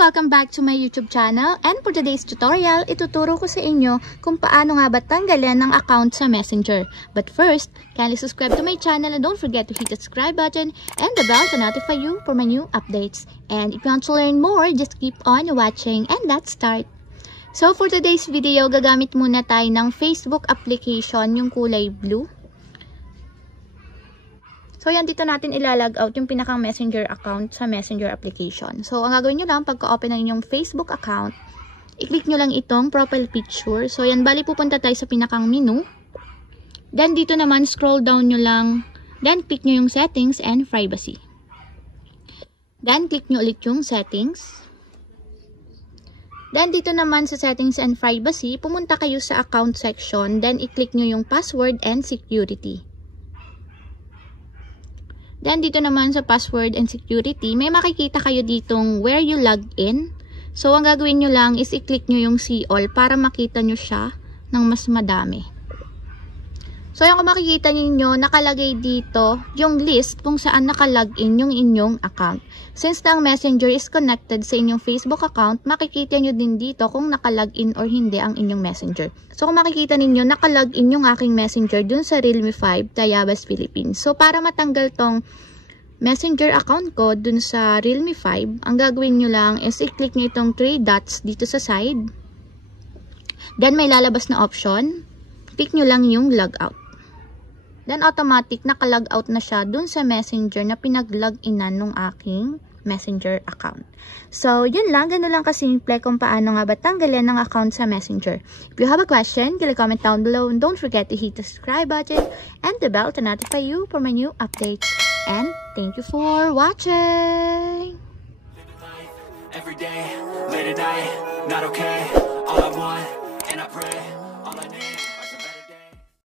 welcome back to my YouTube channel, and for today's tutorial, ituturo ko sa inyo kung paano nga ba tanggalin ng account sa Messenger. But first, kindly subscribe to my channel and don't forget to hit the subscribe button and the bell to notify you for my new updates. And if you want to learn more, just keep on watching and let's start. So for today's video, gagamit muna tayo ng Facebook application, yung kulay blue. So, yan, dito natin ilalog out yung pinakang Messenger account sa Messenger application. So, ang gagawin nyo lang, pagka-open ng inyong Facebook account, i-click nyo lang itong profile picture. So, yan, bali pupunta tayo sa pinakang menu. Then, dito naman, scroll down nyo lang. Then, click nyo yung settings and privacy. Then, click nyo ulit yung settings. Then, dito naman sa settings and privacy, pumunta kayo sa account section. Then, i-click nyo yung password and security. Then, dito naman sa password and security, may makikita kayo ditong where you log in. So, ang gagawin nyo lang is i-click nyo yung see all para makita nyo siya ng mas madami. So, yung kung makikita nyo, nakalagay dito yung list kung saan nakalog in yung inyong account. Since na ang Messenger is connected sa inyong Facebook account, makikita nyo din dito kung nakalog in or hindi ang inyong Messenger. So, kung makikita ninyo, nakalog in yung aking Messenger dun sa Realme 5 Tayabas, Philippines. So, para matanggal tong Messenger account ko dun sa Realme 5, ang gagawin nyo lang is i-click nyo itong 3 dots dito sa side. Then, may lalabas na option. Click nyo lang yung logout. Then, automatic nakalog out na siya dun sa Messenger na pinag-log-inan nung aking Messenger account. So, yun lang. Ganun lang kasimple kung paano nga ba tanggalin ng account sa Messenger. If you have a question, comment down below and don't forget to hit the subscribe button and the bell to notify you for my new updates. And thank you for watching! Every day, late at night, not okay. All I want, and I pray.